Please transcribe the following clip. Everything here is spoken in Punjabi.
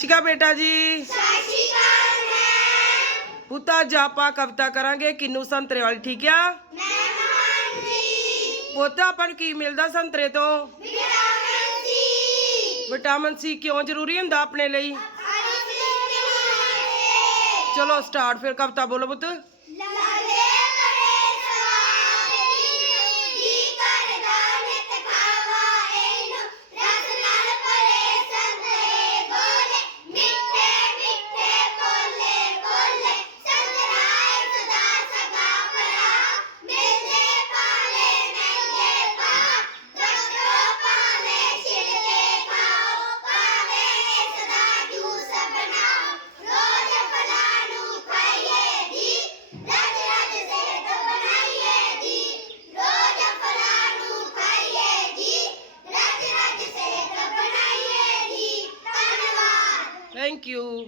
ਸ਼ਿਕਾ ਬੇਟਾ ਜੀ ਸਤਿ ਸ਼੍ਰੀ ਅਕਾਲ ਮੈਮ। ਪੁੱਤ ਅੱਜ ਆਪਾਂ ਕਵਿਤਾ ਕਰਾਂਗੇ ਕਿੰਨੂ ਸੰਤਰੇ ਵਾਲੀ, ਠੀਕ ਆ? ਮੈਮ ਹਾਂਜੀ। ਪੁੱਤ ਆਪਾਂ ਨੂੰ ਕੀ ਮਿਲਦਾ ਸੰਤਰੇ ਤੋਂ? Vitamin C. ਵਿਟਾਮਿਨ ਸੀ ਕਿਉਂ ਜ਼ਰੂਰੀ ਹੁੰਦਾ ਆਪਣੇ ਲਈ? ਚਲੋ ਸਟਾਰਟ, ਫਿਰ ਕਵਿਤਾ ਬੋਲੋ ਪੁੱਤ। ਲੱਗਦੇ ਬੜੇ ਸਵਾਦ ਇਹਨੂੰ, ਜੀ ਕਰਦਾ ਨਿਤ ਖਾਵਾਂ ਇਹਨੂੰ। ਰਸ ਨਾਲ ਭਰੇ ਸੰਤਰੇ ਗੋਲੇ, ਮਿੱਠੇ ਮਿੱਠੇ ਪੋਲੇ ਪੋਲੇ। ਸੰਤਰਾ ਇੱਕ ਦਾ ਸਗਾ ਭਰਾ, ਮਿਲਦੇ ਭਾਵੇਂ ਮਹਿੰਗੇ ਭਾਅ। ਡਾਕਟਰੋ ਭਾਵੇਂ ਛਿਲਕੇ ਖਾਓ, ਭਾਵੇਂ ਇਸ ਦਾ ਜੂਸ ਬਣਾਓ। ਰੋਜ਼ ਫਲਾਂ ਨੂੰ ਖਾਈਏ ਜੀ, ਰਜ ਰਜ ਸਿਹਤ ਬਣਾਈਏ ਜੀ। ਰੋਜ਼ ਫਲਾਂ ਨੂੰ ਖਾਈਏ ਜੀ, ਰਜ ਰਜ ਸਿਹਤ ਬਣਾਈਏ ਜੀ। ਧੰਨਵਾਦ। Thank you.